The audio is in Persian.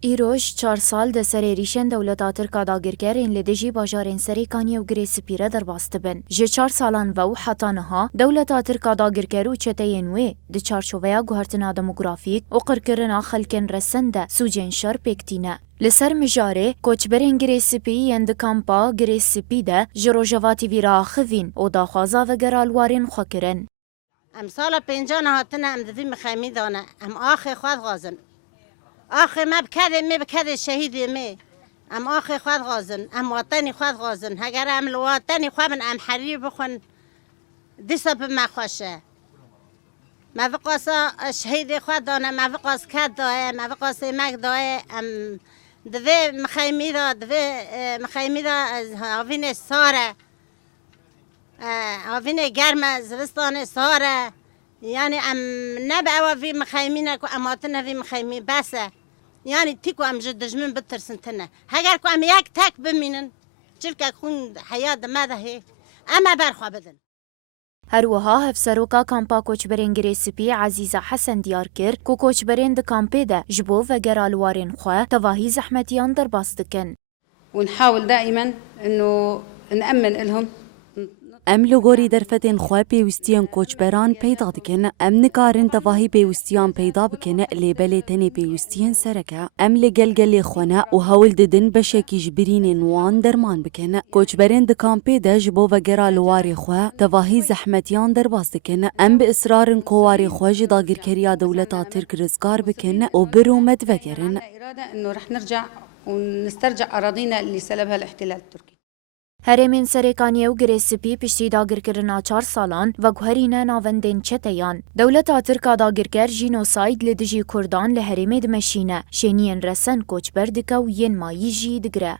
ایروش 4 سال ده سر ریشن دولتا ترکا داگرگرین لدجی باجارین سریکانی و گری سپیره در باستبن. جه 4 سالان و حتانها دولتا ترکا داگرگرو چتین وی ده چارچوبیا گوهرتنا دموگرافیک و قرکرنا خلکن رسنده سوجین شر پکتینه. لسر مجاره کوچبرین گری سپی یند کامپا گری سپی ده جروجواتی ویرا خوین و داخوازا و گرالوارین خوکرن. ام سال 50 هاتنا ام دوی مخیمی دانه ام آخی خواد غازن آخی ما بکده شهیدی می ام آخی خواد غازن ام وطنی خواد غازن هگر ام الوطنی خوابن ام حریر بخون دیسا بما خوشه ما بقاسا شهیدی خواد دانه ما بقاس کد داره ما بقاس مک داره ام دوی مخیمی دا هاوین ساره هاوین گرم زوستان ساره یعنی ام نبع وی مخیمینه کو اماتنه وی مخیمی بسه یعنی تیکو ام جدجمن بترسن تنه هگر کو ام یک تک بمینن چلکه خون حیات ماده هی اما برخوا بدن. هروها هفسروکا کامپا کوچبرین گری سپی عزیزه حسن دیار کر کو کوچبرین ده کامپی ده جبو و گرالوارین خواه تواهی زحمتیان در باستکن. ونحاول دائما انه نأمن لهم. ام لگوری درفتین خواه پیوستیان کوچبران پیدا دکن ام نکارن تواهی پیوستیان پیدا بکن لیبل تنی پیوستیان سرکه ام لگلگل خونه و هول ددن بشکی جبرین وان درمان بکن کوچبرین دکان پیدا جبو و گرالواری خواه تواهی زحمتیان در باز دکن ام به اصرار کواری خواه جداگر کریا دولتا ترک رزگار بکن و برومد وگرن إرادة انه رح نرجع ونسترجع اراضينا اللي سلبها الاحتلال التركي. هرمین سریکانی و گری سپی پشتی داگرکرنا 4 سالان و گوهرینه ناوندین چتیان. دولتا ترکا داگرکر جینوساید لدجی کردان لهرمی دمشینه. شینین رسن کوچبر دکو ین مایی جی دگره.